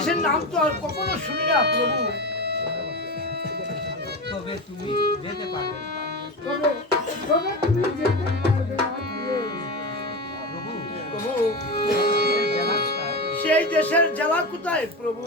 দেশের নাম তো আর কখনো শুনি না প্রভু। তবে তুমি যেতে পারবে প্রভু, সেই দেশের জেলা কোথায় প্রভু?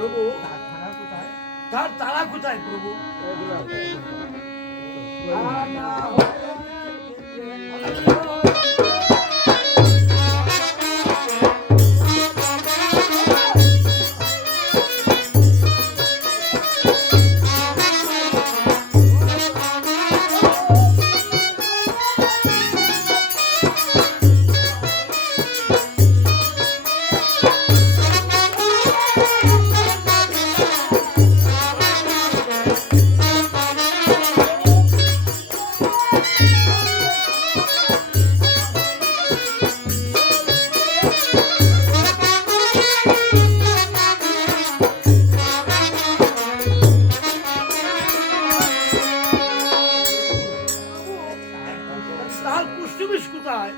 প্রভু, তার তারা কোথায় প্রভু? তার পুষ্টিবিষ কোথায়?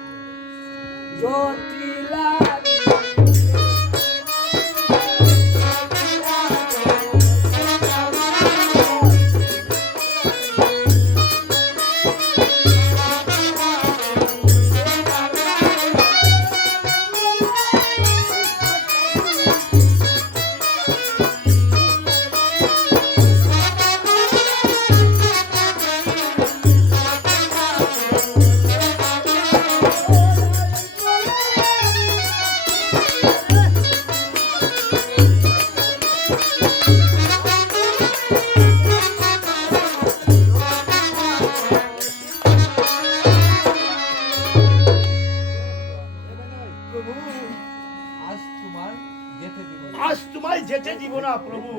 আজ তোমায় যেতে দিব না প্রভু।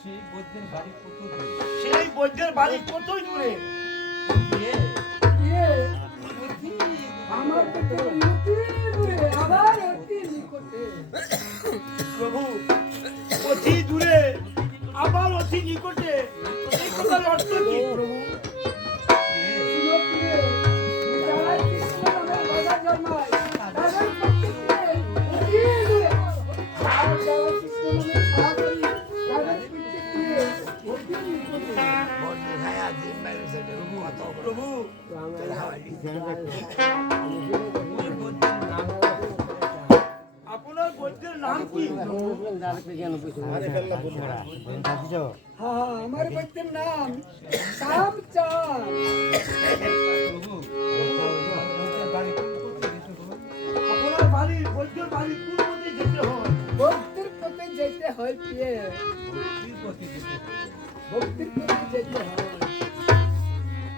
সেই বৈদ্যের বাড়ি কত দূরে? সেই বৈদ্যের বাড়ি কতই দূরে। প্রভু, অতি দূরে আবার অতি নিকটে, এই কথার অর্থ কি প্রভু? প্রভু, আপনার বৈদ্যের নাম কি? আমার বৈদ্যের নাম শ্যামচাঁদ। আপনার বাড়ির বৈদ্যের বাড়ি কোন পথে যেতে হয়? ভক্তির পথে যেতে হয় প্রিয়, ভক্তির পথে যেতে হয়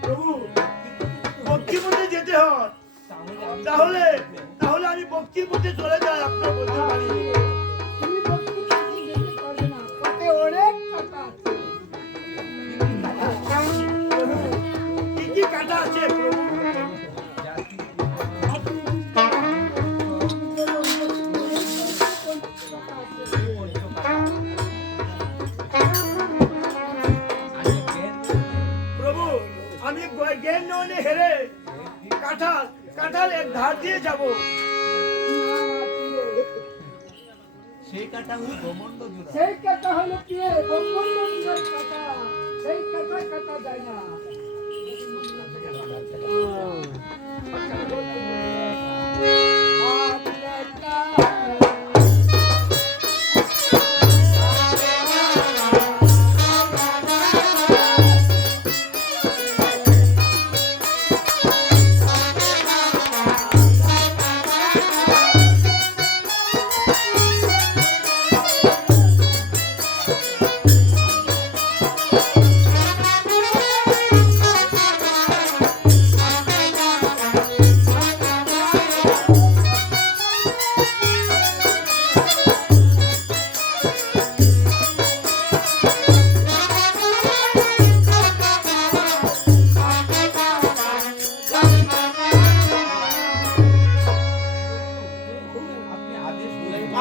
প্রভু। ভক্তির পথে যেতে হয়, তাহলে তাহলে আমি ভক্তির পথে চলে যাই আপনার বৈদ্যের বাড়ি। তুমি ভক্তির পথে যেতে পারবে না, পথে অনেক কাটা আছে। কি কি কাটা আছে প্রভু? প্রভু, আমি জ্ঞান নয়নে হেরে কাঁঠাল এক ধার দিয়ে যাব। সেই কাটা হলো ব্রহ্মাণ্ড জোড়া। সেই কাটা হলো কি ব্রহ্মাণ্ডের কাটা, সেই কাটা কাটা যায় না।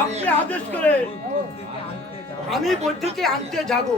আপনি আদেশ করে আমি বৈদ্যকে আনতে যাব।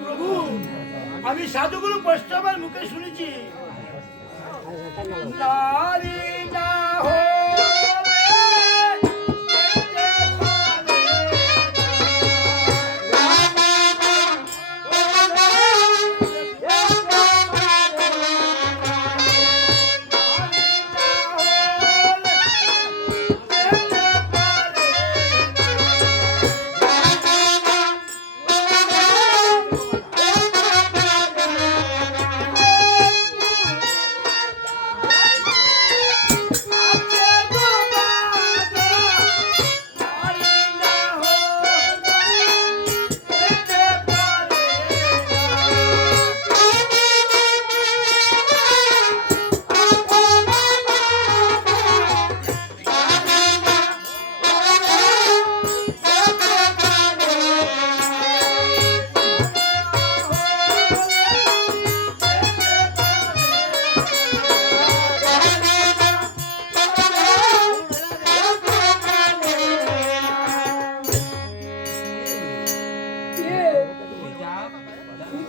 প্রভু, আমি সাধুগুরু বৈষ্ণবের মুখে শুনেছি নারী না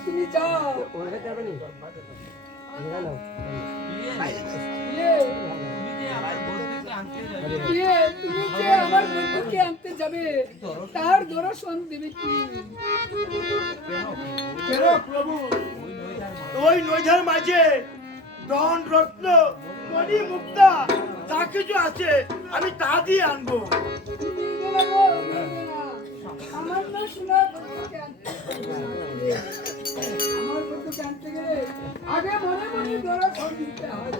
তুমি যাও তুমি যে আমার বন্ধুকে আনতে যাবে তার দর্শন দেবে কি? কেন প্রভু, ওই নৈধার মাঝে ধন রত্ন মণি মুক্তা যা কিছু আছে আমি তা দিয়ে আনবো। তুমি গেলে গো, গেলে না। আমার না শোনা বন্ধুকে আনতে আমার বন্ধুকে আনতে গেলে আগে মনে মনে দর্শন দিতে হয়।